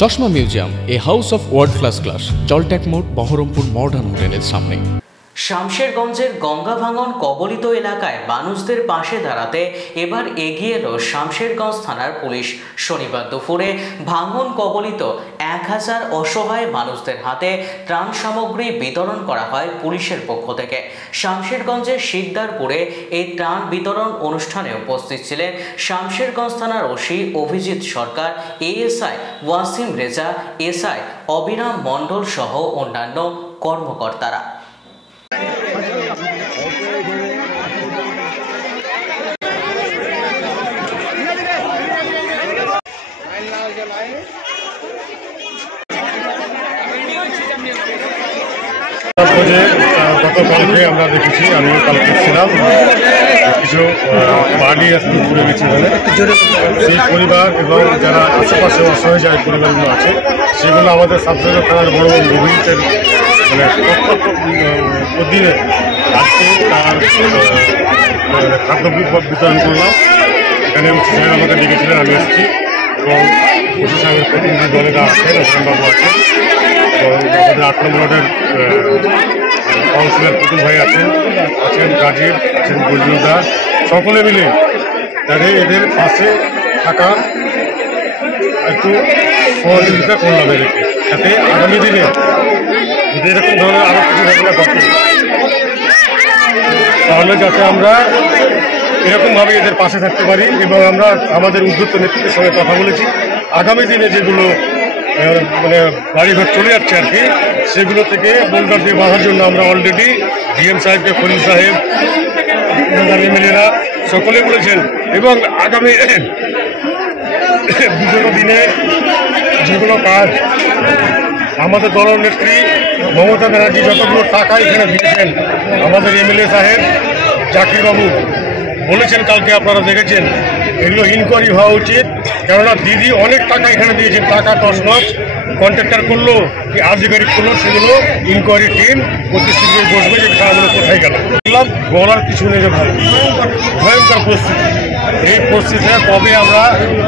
চশমা museum, a house of world class, জলট্যাক মোড়, বহরমপুর মডার্ন হোটেলের সামনে। শামশেরগঞ্জের গঙ্গা ভাঙন কবলিত এলাকায় মানুষদের পাশে দাঁড়াতে এবার এগিয়ে এলো শামশেরগঞ্জ থানার পুলিশ। শনিবার দুপুরে ভাঙন কবলিত 1000 অসহায় মানুষদের হাতে ত্রাণ সামগ্রী বিতরণ করা হয় পুলিশের পক্ষ থেকে। শামশেরগঞ্জের শিকদারপুরে এই ত্রাণ বিতরণ অনুষ্ঠানে উপস্থিত ছিলেন শামশেরগঞ্জ থানার ওসি অভিজিৎ সরকার, এএসআই ওয়াসিম রেজা, এসআই অবিরাম মণ্ডল সহ অন্যান্য কর্মকর্তারা। গতকালকে আমরা দেখেছি, আমিও কালকে ছিলাম, কিছু বাড়ি একটু ঘুরে গেছে বলে সেই পরিবার এবং যারা আশেপাশে অসহায় যায় পরিবারগুলো আছে সেগুলো আমাদের শামশেরগঞ্জ থানার বড় অভিজিতের অধীনে আজকে তার খাদ্য বিতরণ করলাম। এখানে স্যার আমাকে ডেকেছিলেন, আমি এসেছি এবং ওসি সাহেবের প্রতিনিধি দলেরা আছেন, অসীমবাবু আছেন এবং আমাদের 8 নম্বর ওয়ার্ডের কাউন্সিলর পুতুল ভাই আছেন, গাজীর আছেন, বজলুদা, সকলে মিলে তাদের এদের পাশে থাকা একটু সহযোগিতা করলাম এদেরকে, যাতে আগামী দিনে যদি এরকম ধরনের আরও কিছু ঘটনা ঘটে তাহলে যাতে আমরা এরকমভাবে এদের পাশে থাকতে পারি। এবং আমরা আমাদের উদ্যোক্ত নেতৃত্বের সঙ্গে কথা বলেছি, আগামী দিনে যেগুলো মানে বাড়িঘর চলে যাচ্ছে আর কি, সেগুলো থেকে বোল্ডার দিয়ে বাঁধার জন্য আমরা অলরেডি ডিএম সাহেবকে, খলিল সাহেব, এমএলএরা সকলে বলেছেন। এবং আগামী বিগত দিনে যেগুলো কাজ আমাদের দলনেত্রী মমতা ব্যানার্জি যতগুলো টাকা এখানে দিয়েছেন, আমাদের এমএলএ সাহেব জাকির বাবু বলেছেন, কালকে আপনারা দেখেছেন, এগুলো ইনকোয়ারি হওয়া উচিত। কেননা দিদি অনেক টাকা এখানে দিয়েছেন, টাকা তছনছ কন্ট্রাক্টর করলো কি আধিকারিক করলো, সেগুলো ইনকোয়ারি টিম অতি শীঘ্রই বসবে যে টাকাগুলো কোথায় গেল। বললাম বলার কিছু নেই যে ভাই, ভয়ঙ্কর পরিস্থিতি। এই পরিস্থিতিতে কবে আমরা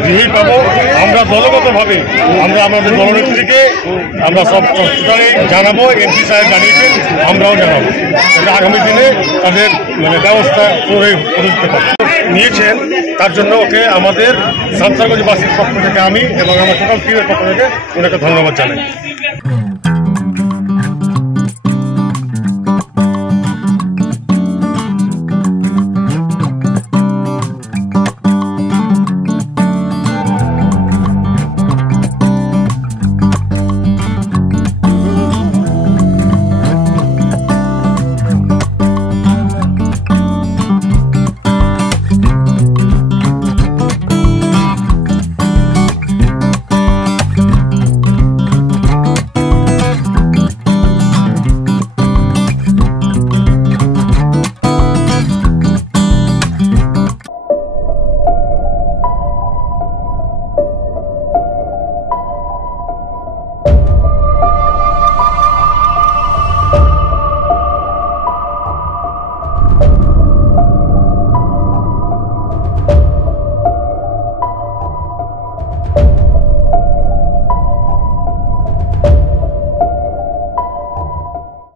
রিলিফ পাবো, আমরা দলগতভাবে আমরা আমাদের দলনেত্রীকে আমরা সব টোটালি জানাবো, এমপি সাহেব জানিয়েছেন, আমরাও জানাবো, আগামী দিনে তাদের মানে ব্যবস্থা করে দিতে পারবো নিয়েছেন। তার জন্য ওকে আমাদের শামশেরগঞ্জবাসীর পক্ষ থেকে আমি এবং আমার টোটাল টিমের পক্ষ থেকে ওনাকে ধন্যবাদ জানাই।